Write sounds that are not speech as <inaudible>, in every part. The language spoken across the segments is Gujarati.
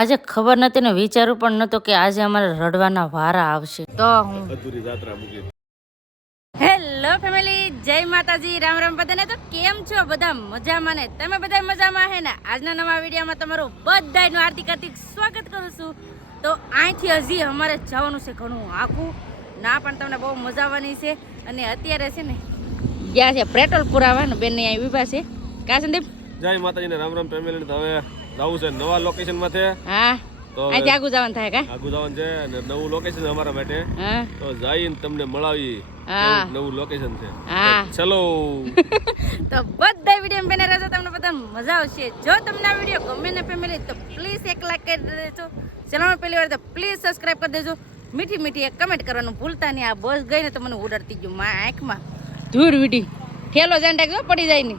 આજે ખબર નથી ને વિચારું પણ નતો કે આજે અમારે રડવાના વારા આવશે. તો હું હેલો ફેમિલી જય માતાજી રામ રામ બધાને. તો કેમ છો બધા? મજામાં ને? તમે બધા મજામાં હે ને? આજના નવા વિડીયોમાં તમારું બધાનું હાર્દિક હાર્દિક સ્વાગત કરું છું. તો અહીંથી હજી અમારે જવાનું છે ઘણું આખું. ના પણ તમને બહુ મજા આવવાની છે. અને અત્યારે છે ને ગયા છે પેટ્રોલ પુરાવા ને બેન અહીં વિભા છે. કા સંદીપ? જય માતાજીને રામ રામ ફેમિલી હવે જવું છે નવા લોકેશન માથે હા? તો હવે જવાનું થાય કા? આગુ જવાનું છે અને નવું લોકેશન અમારા માટે. તો જઈને તમને મળાવી નવું- નવું લોકેશન છે. હા. ચલો. <laughs> તો બધા વીડિયો બેને રહેજો તમને બધા મજા આવશે. જો તમને આ વીડિયો ગમે ને ફેમિલી તો પ્લીઝ એક લાઈક કરી દેજો. ચેનલ પહેલી વાર તો પ્લીઝ સબસ્ક્રાઇબ કરી દેજો. મીઠી મીઠી એક કમેન્ટ કરવાનું ભૂલતા નહીં. આ બસ ગઈ ને તો મને ઉડાડતી ગયું મારા આંખમાં. ધૂળ વીટી. ઠેલો ટાક પડી જાય નહીં.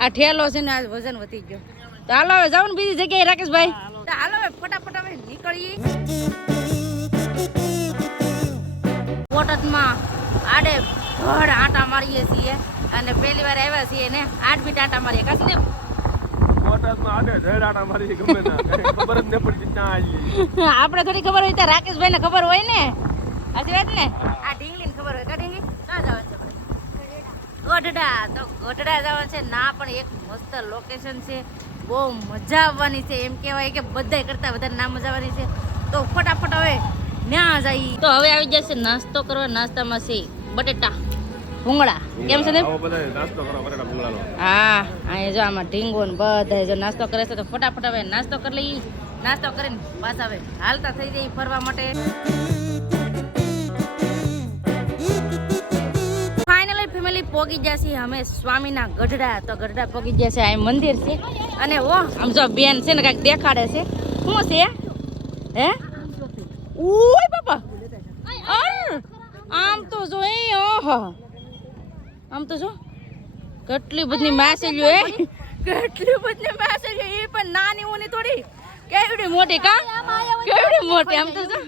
આ ઠેલો છે ને આ વજન વધી ગયો. તો હાલો હવે જાવ ને બીજી જગ્યાએ રાકેશભાઈ. હાલો. હવે ફટાફટ હવે નીકળીએ. બોટાદમાં આડે ઘડ આટા મારીએ છીએ અને પહેલી વાર આવ્યા છીએ ને આઠ બીટ આટા મારીએ. કાશી ને આપણે થોડી ખબર હોય ત્યાં રાકેશભાઈ ને ખબર હોય ને. હજી વાત ને? આ ઢીંગલી ખબર હોય. કા ઢીંગલી? ક્યાં જાવ છે ગઢડા. તો ગઢડા જવા છે. ના પણ એક મસ્ત લોકેશન છે. બહુ મજા આવવાની છે. એમ કહેવાય કે બધાય કરતા વધારે ના મજા આવવાની છે. તો ફટાફટ હવે ન્યા જઈ તો હવે આવી જશે નાસ્તો કરવા. નાસ્તામાં છે બટેટા ભૂંગળા. કેમ છે ને? બધા હા અહીંયા જો આમાં ઢીંગો ને બધા જો નાસ્તો કરે છે તો ફટાફટ હવે નાસ્તો કરી લઈએ. નાસ્તો કરીને પાછા હવે હાલતા થઈ જાય ફરવા માટે. ફાઇનલી પોગી ગયા છીએ. અમે સ્વામીના ગઢડા તો ગઢડા પોગી ગયા છે. આ મંદિર છે. અને ઓ આમ જો બેન છે ને કાંઈક દેખાડે છે. શું છે? હે? ઓય બાપા! આમ તો જો એ ઓહો! આમ તો જો કેટલી બધી માછલીઓ એ. કેટલી બધી માછલીઓ એ પણ નાની ઓની થોડી. કેવડી મોટી કા? કેવડી મોટી? આમ તો જો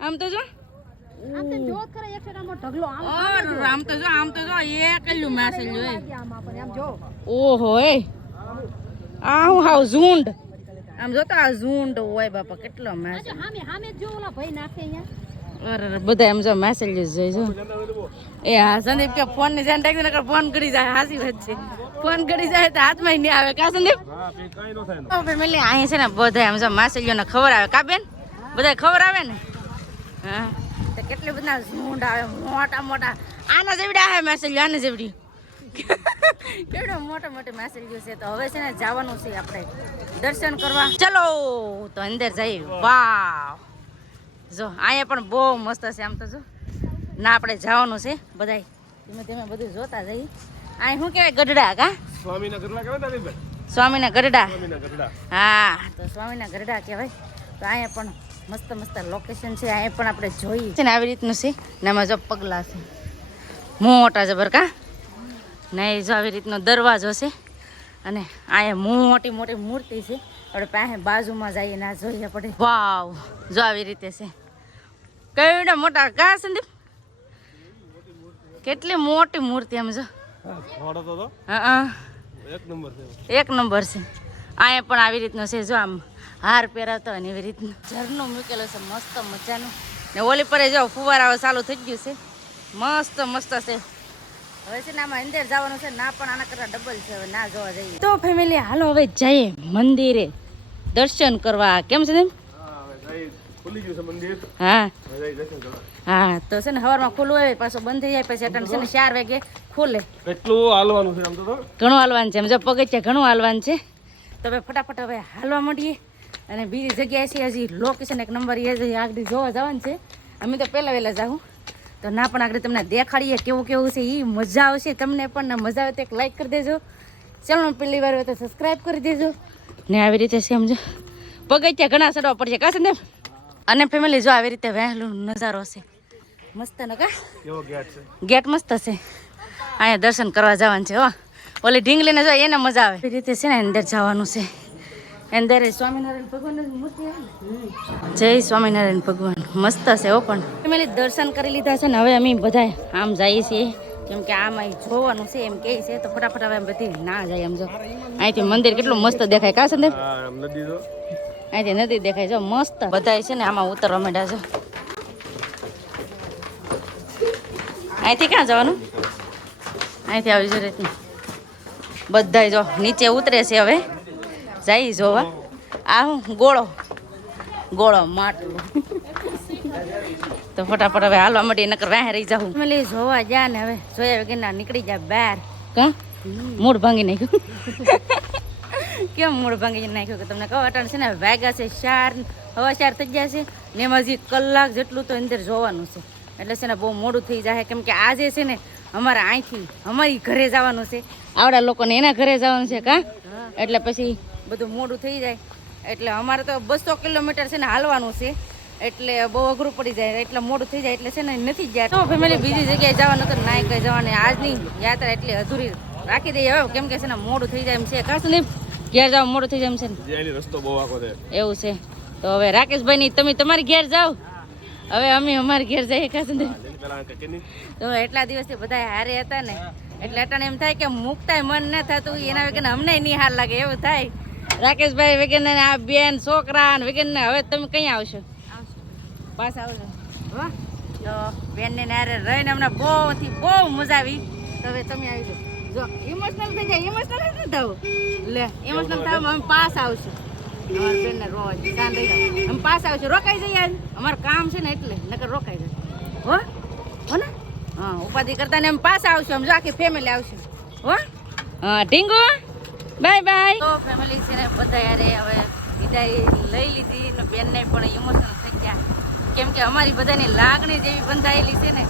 આમ તો જો. આમ તો જો આમ તો જો એકલું માછલીઓ એ ઓહો એ. આ હું હાવ ઝુંડ. આમ જો તો આ ઝુંડ હોય બાપા કેટલો માછલી અરે અરે, બધા એમ જો માછલીઓ જોઈ જો. એ હા સંદીપ કે ફોનની ધ્યાન નકર ફોન કરી જાય હાસી વાત છે. ફોન કરી જાય તો હાથમાં નહીં આવે. કા સંદીપ? હા પછી કાંઈ થાય ફેમિલી અહીં છે ને બધા એમ જો માછલીઓને ખબર આવે. કા બેન? બધા ખબર આવે ને? તો કેટલી બધા ઝુંડ આવે મોટા મોટા. આના જેવડા આવે મેસેજ આના જેવડી. કેવડો મોટા મોટી મેસેજ છે તો હવે છે ને જવાનું છે આપણે દર્શન કરવા. ચલો તો અંદર જઈએ. વાવ. જો અહીંયા પણ બહુ મસ્ત છે આમ તો જો. ના આપણે જવાનું છે બધાય. ધીમે ધીમે બધું જોતા જઈએ. અહીં શું કહેવાય? ગઢડા કા? સ્વામીના ગઢડા કહેવાય દાદીભાઈ સ્વામીના ગઢડા. હા. તો સ્વામીના ગરડા કહેવાય. તો અહીંયા પણ મસ્ત મસ્ત લોકેશન છે. અહીંયા પણ આપણે જોઈએ છે ને આવી રીતનું છે. ને એમાં જો પગલા છે. મોટા જબરકા ને જો આવી રીતનો દરવાજો છે. અને અહીંયા મોટી મોટી મૂર્તિ છે. આપણે પાસે બાજુમાં જઈએ ના જોઈએ આપણે. વાવ જો આવી રીતે છે. કેવડા મોટા કા સંદીપ? કેટલી મોટી મૂર્તિ આમ જો. એક નંબર છે. એક નંબર છે. અહીંયા પણ આવી રીતનો છે જો આમ. હાર પહેરાવતો હોય ને એવી રીતનું. ઝરણું મૂકેલો છે મસ્ત મજાનું. ને ઓલી પર જો ફુવારાઓ ચાલુ થઈ ગયું છે. મસ્ત મસ્ત છે. હવે છે ને આમાં અંદર જવાનું છે ના પણ આના કરતાં ડબલ છે હવે ના જોવા જઈએ. તો ફેમિલી હાલો હવે જઈએ મંદિરે. દર્શન કરવા. કેમ છે તેમ? હા હવે હા. હવે તો છે ને સવારમાં ખુલ્લું હોય પાછું બંધ થઈ જાય પછી અટણ છે ને ચાર વાગે ખુલે. કેટલું હાલવાનું છે ઘણું હાલવાનું છે. જો પગથિયા ઘણું હાલવાનું છે. તો હવે ફટાફટ હવે હાલવા માંડીએ. અને બીજી જગ્યાએ છે હજી લોકેશન એક નંબર એ જ આગળ જોવા જવાનું છે. અમે તો પહેલાં વહેલા જાઉં તો ના પણ આગળ તમને દેખાડીએ કેવું કેવું છે એ મજા આવશે તમને પણ. મજા આવે તો એક લાઇક કરી દેજો. ચેનલ પહેલી વાર હોય તો સબસ્ક્રાઈબ કરી દેજો. ને આવી રીતે સમજો. પગથિયા ઘણા સડવા પડશે કાશે ને અને ફેમિલી જો આવી રીતે વહેલું નજારો છે. મસ્ત ને કા? ગેટ ગેટ મસ્ત છે. અહીંયા દર્શન કરવા જવાનું છે હો. ઓલી ઢીંગલીને જો એને મજા આવે. એ રીતે છે ને અંદર જવાનું છે. અંદર એ સ્વામિનારાયણ ભગવાન મૂર્તિ જય સ્વામિનારાયણ ભગવાન. મસ્ત છે હો પણ. અમે દર્શન કરી લીધા છે ને હવે અમે બધા આમ જઈએ છીએ. કેમ કે આમ અહીં જોવાનું છે એમ કે છે તો ફટાફટ હવે બધી ના જાય એમ જો. અહીંથી મંદિર કેટલું મસ્ત દેખાય કા સંદીપ? ને અહીંથી નદી દેખાય છે મસ્ત. બધા છે ને આમાં ઉતરવા માંડ્યા છે. અહીંથી ક્યાં જવાનું? અહીંથી આવી જ રીતનું બધા જો નીચે ઉતરે છે હવે. જાય જોવા આ હું ગોળો. ગોળો માટલું. તો ફટાફટ હવે હાલવા માટે નકર વાહે રહી જાઉં. મેં જોવા જા ને હવે જોયા વગરના નીકળી જા બહાર. કા? મૂળ ભાંગી નાખ્યું. કેમ મૂળ ભાંગી નાખ્યું કે તમને કહો અટાણ છે ને વાગ્યા છે ચાર હવા ચાર થઈ ગયા છે ને એમાં હજી કલાક જેટલું તો અંદર જોવાનું છે. એટલે છે ને બહુ મોડું થઈ જાય. કેમ કે આજે છે ને અમારા અહીંથી અમારી ઘરે જવાનું છે. આવડા લોકોને એના ઘરે જવાનું છે કા? એટલે પછી બધું મોડું થઈ જાય. એટલે અમારે તો બસો કિલોમીટર છે ને હાલવાનું છે. એટલે બહુ અઘરું પડી જાય. એટલે મોડું થઈ જાય એટલે છે ને નથી ગયા તો ફેમિલી બીજી જગ્યાએ જવાનું તો નાય કઈ જવાની. આજની યાત્રા એટલી અધૂરી રાખી દઈએ. હવે કેમ કે છે ને મોડું થઈ જાય એમ છે. કાશું નહીં ઘેર જાવ મોડું થઈ જાય એમ છે ને. રસ્તો બહુ આખો છે. એવું છે. તો હવે રાકેશભાઈ ની તમે તમારી ઘેર જાઓ. હવે અમે અમારી ઘેર જઈએ કાશું તો એટલા દિવસથી બધા હારે હતા ને. એટલે અટાણે એમ થાય કે મૂકતાય મન ન થતું એના વગર અમને નહીં હાર લાગે. એવું થાય. રાકેશભાઈ વગર આ બેન છોકરા ને વગર ને હવે તમે કઈ આવશો? પાસ આવજો. હો? તો બેનને નારે રહીને હમણાં બહુથી બહુ મજા આવી. તો હવે તમે આવી જાઓ. જો ઇમોશનલ થઈ જાય ઇમોશનલ નથી થવું. લે ઇમોશનલ થાવ અમે પાસ આવશું. અમારા બેનને રોજ શાંત રહી અમે પાસ આવશું. રોકાઈ જઈએ અમારું કામ છે ને એટલે નકર રોકાઈ જાય હો? હો ને? હા ઉપાધિ કરતા ને એમ પાસ આવશું. આમ જો આખી ફેમિલી આવશું. હો? હા ઢીંગુ? Bye bye. તો ફેમિલી છે ને બધા યારે હવે વિદાય લઈ લીધી ને બેનને પણ ઇમોશનલ થઈ ગયા. કેમ કે અમારી બધાની લાગણી જેવી બંધાયેલી છે ને.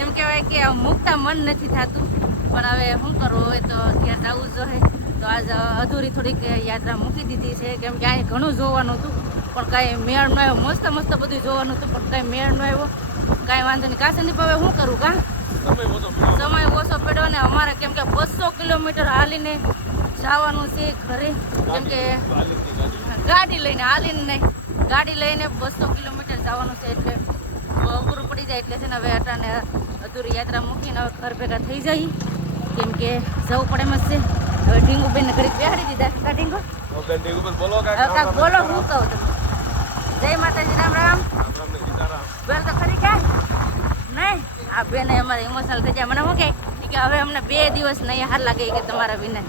એમ કહેવાય કે આ મુકતા મન નથી થતું. પણ હવે શું કરવું હોય તો ઘેર જવું જ જોઈએ. તો આજ અધૂરી થોડીક યાત્રા મૂકી દીધી છે. કેમ કે અહીં ઘણું જોવાનું હતું. પણ કાંઈ મેળ ન આવ્યો. મસ્ત મસ્ત બધું જોવાનું હતું પણ કાંઈ મેળ ન આવ્યો. કાંઈ વાંધો નહીં. કાશે નહીં હવે શું કરું કાં? સમય ઓછો પડ્યો. સમય ઓછો પડ્યો ને અમારે કેમ કે બસો કિલોમીટર હાલીને જવાનું છે ઘરે. કેમ કે ગાડી. લઈને હાલીને નહીં. ગાડી લઈને બસો કિલોમીટર જવાનું છે એટલે અઘરું પડી જાય એટલે છે ને હવે અટાને અધૂરી યાત્રા મૂકીને હવે ઘર ભેગા થઈ જાય કેમ કે જવું પડે એમ છે. હવે ઢીંગુબેનને ઘડીક બેહાડી દીધા. કા ઢીંગુ? ઢીંગુ બોલો બોલો હું કહું તમે જય માતાજી રામ રામ. બેન તો ખરી ક્યાં? નહીં? આ બેને અમારે ઇમોશનલ થઈ જાય. મને શું કે હવે અમને બે દિવસ નહીં હાર લાગે કે તમારા વિના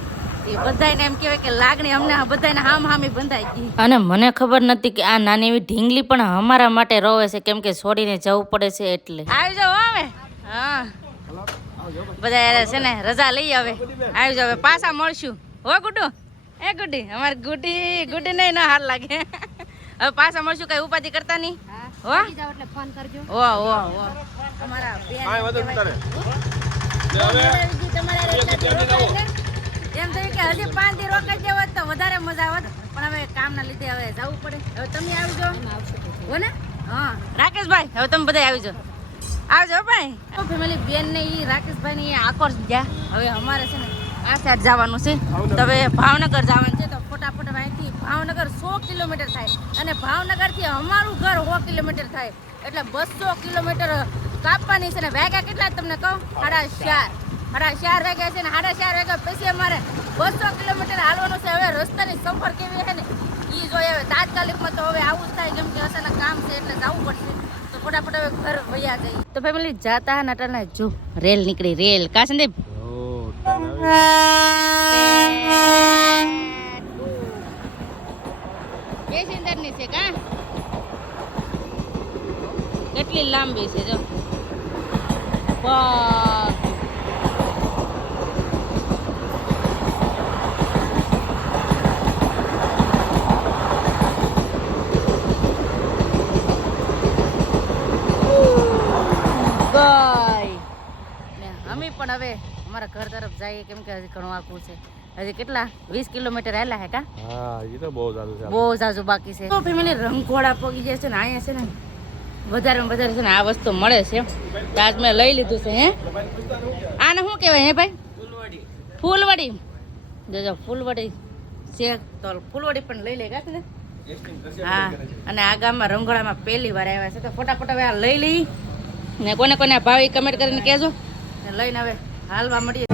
બધાને એમ કહેવાય કે લાગણી અમને બધાને હામ હામી બંધાઈ ગઈ. અને મને ખબર નથી કે આ નાની એવી ઢીંગલી પણ અમારા માટે રોવે છે કેમ કે છોડીને જવું પડે છે એટલે. આવી જાવ હવે. હા. બધા યાર છે ને રજા લઈ આવે આવી જાવ પાછા મળશું. હો ગુડુ. એ ગુડી અમારે ગુડી ગુડી નહીં ના હાર લાગે. હવે પાછા મળશું કઈ ઉપાધિ કરતા નહીં? હો. એટલે ફોન કરજો. ઓ ઓ ઓ અમારા બેન એમ થયું કે હજી પાંચ દી રોકાઈ જવો તો વધારે મજા આવત. પણ હવે કામના લીધે હવે જવું પડે. હવે તમે આવજો હો ને? હા. રાકેશભાઈ હવે તમે બધા આવજો હો ભાઈ. ફેમિલી બેન ને એ રાકેશભાઈ ને ઈ આકોર ગયા. હવે અમારે છે ને આ સાઈડ જવાનું છે. તો હવે ભાવનગર જવાનું છે. તો ફટાફટ અહીંથી ભાવનગર સો કિલોમીટર થાય. અને ભાવનગરથી અમારું ઘર સો કિલોમીટર થાય. એટલે બસો કિલોમીટર કાપવાની છે ને. વેગા કેટલા તમને કહું? સાડા ચાર. સાડા ચાર વાગ્યા છે ને સાડા ચાર વાગ્યા પછી અમારે બસો કિલોમીટર હાલવાનું છે. હવે રસ્તાની સફર કેવી છે ને? એ જોઈએ હવે તાત્કાલિકમાં તો હવે આવું જ થાય કેમ કે અસાના કામ છે એટલે જવું પડશે. તો ફટાફટ હવે ઘર વયા જઈએ. તો ફેમિલી જાતા હા જો, રેલ નીકળી, રેલ. કા સંદીપ? છે કા? કેટલી લાંબી છે, જો. વાહ. ગઈ. ને અમે પણ હવે અમારા ઘર તરફ જઈએ કેમ કે હજી ઘણું આખું છે. હજી કેટલા? વીસ કિલોમીટર આવેલા હે કા? હા એ તો બહુ સારું છે બહુ જાજુ બાકી છે. તો ફેમિલી રંગોળા પગી જાય છે ને અહીંયા છે ને વધારે માં વધારે છે ને આ વસ્તુ મળે છે. આજ મેં લઈ લીધું છે હે? આને શું કહેવાય હે ભાઈ? ફૂલવડી. જોજો ફૂલવડી છે તો ફૂલવડી પણ લઈ લે કા છે હા અને આ ગામમાં રંગોળામાં પહેલી વાર આવ્યા છે. તો ફટાફટ હવે આ લઈ લઈ ને કોને કોને ભાવ કમેન્ટ કરીને કહેજો. ને લઈને હવે હાલવા મળીએ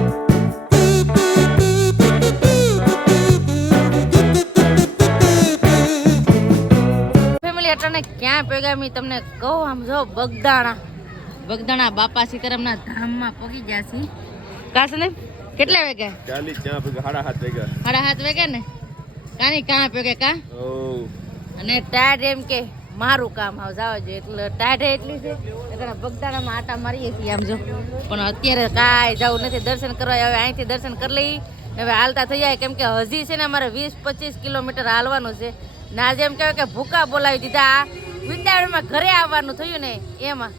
ફેમિલી અટાણે ક્યાં ભેગા મી તમને કહું આમ જો બગદાણા. બગદાણા બાપા સીતારામના ધામમાં પગી ગયા છીએ કાશ ને કેટલા વાગ્યા? ચાલીસ ત્યાં પછી સાડા સાત વાગ્યા. સાડા સાત વાગ્યા ને? કાની કાં ભેગે કા? અને ટાયર એમ કે મારું કામ આવ જાવ જોઈએ એટલે ટાયર એટલી છે. એટલે ભગદાણામાં આટા મારીએ છીએ આમ જો. પણ અત્યારે કાંઈ જવું નથી. દર્શન કરવા હવે અહીંથી દર્શન કરી લઈ. હવે હાલતા થઈ જાય. કેમ કે હજી છે ને અમારે વીસ પચીસ કિલોમીટર હાલવાનું છે. ને આજે એમ કહેવાય કે ભૂકા બોલાવી દીધા. વિંદાવણમાં ઘરે આવવાનું થયું ને એમાં.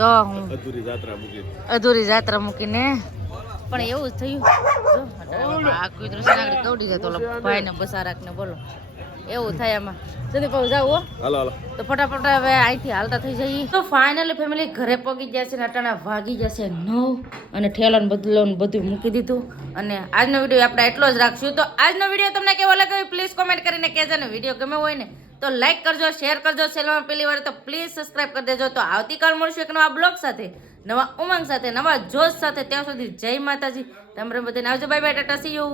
તો હું અધૂરી જાત્રા મૂકી. અધૂરી જાત્રા મૂકીને. પણ એવું જ થયું. આખું આગળ દોડી જતો. ભાઈ ને બસારાક ને બોલો. એવું થાય એમાં. જલ્દી પાછું જાવ હાલો હાલો. તો ફટાફટ હવે અહીંથી હાલતા થઈ જઈએ. તો ફાઇનલી ફેમિલી ઘરે પગી ગયા છે ને અટાણા વાગી જશે નવ અને ઠેલાને બદલોને બધું મૂકી દીધું. અને આજનો વીડિયો આપણે એટલો જ રાખશું. તો આજનો વીડિયો તમને કેવો લાગ્યો પ્લીઝ કોમેન્ટ કરીને કહેજો ને વીડિયો ગમે હોય ને તો લાઈક કરજો શેર કરજો. ચેનલમાં પહેલી વાર તો પ્લીઝ સબસ્ક્રાઇબ કરી દેજો. તો આવતીકાલ મળશું એક નવા બ્લોગ સાથે નવા ઉમંગ સાથે નવા જોશ સાથે. ત્યાં સુધી જય માતાજી. તમારે બધાને આવજો. Bye bye tata see you